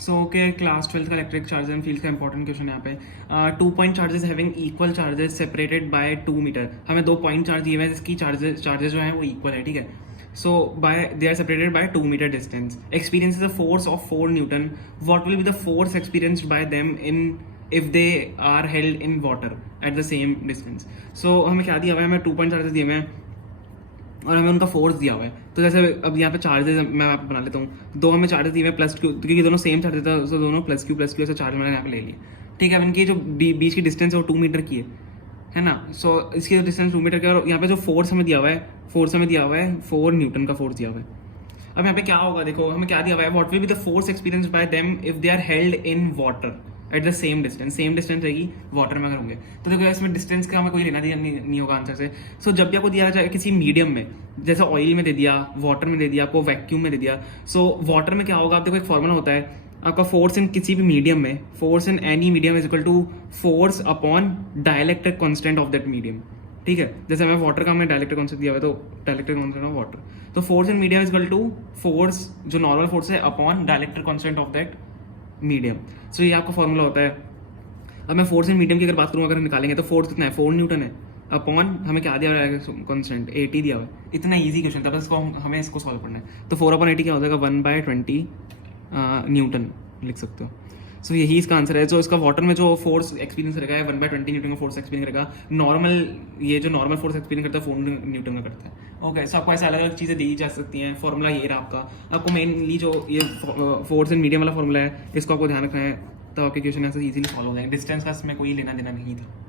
So okay, class 12th का electric charges and field का important question यहाँ पे। 2 point charges having equal charges separated by 2 metre. हमें 2 point charge दिए हुए हैं जिसकी चार्जेस जो हैं वो इक्वल है, ठीक है। So by they are separated by 2 metre distance. Experience the force of 4 newton. What will be the force experienced by them in if they are held in water at the same distance. So हमें क्या दिया हुआ है, हमें 2 point charges दिए हुए हैं और हमें उनका फोर्स दिया हुआ है। तो जैसे अब यहाँ पे चार्जेस मैं आपको बना लेता हूँ, दो हमें चार्जेस दिए हुए प्लस क्यू, क्योंकि दोनों सेम चार्जेस था तो दोनों प्लस क्यू ऐसे चार्ज मैंने यहाँ पे ले लिए, ठीक है। अब इनकी जो बीच की डिस्टेंस है वो 2 मीटर की है ना। सो इसकी जो डिस्टेंस 2 मीटर की है और यहाँ पे जो फोर्स हमें दिया हुआ है, 4 न्यूटन का फोर्स दिया हुआ है। अब यहाँ पे क्या होगा, देखो हमें क्या दिया हुआ है, what will be the force experience by them if they are held in water at the same distance रहेगी वाटर में अगर होंगे। तो देखो इसमें डिस्टेंस का हमें कोई लेना देना नहीं होगा आंसर से। सो जब भी आपको दिया जाए किसी मीडियम में, जैसे ऑयल में दे दिया, वाटर में दे दिया, आपको वैक्यूम में दे दिया। सो वाटर में क्या होगा, आप देखो एक फॉर्मूला होता है आपका, फोर्स इन किसी भी मीडियम में, force in any medium is equal to force upon dielectric constant of that medium, ठीक है। जैसे हमें वाटर का हमें डाइलेक्ट्रिक कांस्टेंट दिया हुआ है, तो डाइलेक्ट्रिक कांस्टेंट ऑफ वाटर, तो force in medium is equal to force जो नॉर्मल फोर्स है upon dielectric constant of that medium. So ये आपका फॉर्मूला होता है। अब मैं फोर्स इन मीडियम की अगर बात करूँ, अगर निकालेंगे तो फोर्स कितना है, 4 न्यूटन है, अपॉन हमें क्या दिया हुआ है कांस्टेंट 80 दिया हुआ है। इतना इजी क्वेश्चन था, बस इसको हमें इसको सॉल्व करना है। तो 4/80 क्या हो जाएगा, 1/20 न्यूटन लिख सकते हो। सो यही इसका आंसर है। जो इसका वाटर में जो फोर्स एक्सपीरियंस रहेगा 1/20 न्यूटन का फोर्स एक्सपीरियंस रहेगा। नॉर्मल ये जो नॉर्मल फोर्स एक्सपीरियंस करता है 4 न्यूटन का करता है। ओके, सो आपको ऐसे अलग अलग चीज़ें दी जा सकती हैं। फॉर्मूला ये रहा आपका। आपको मेनली जो ये फोर्स इन मीडियम वाला फॉर्मूला है, इसको आपको ध्यान रखना है, तो आपके क्वेश्चन आंसर इजीली सॉल्व हो जाएंगे। डिस्टेंस का इसमें कोई लेना देना नहीं था।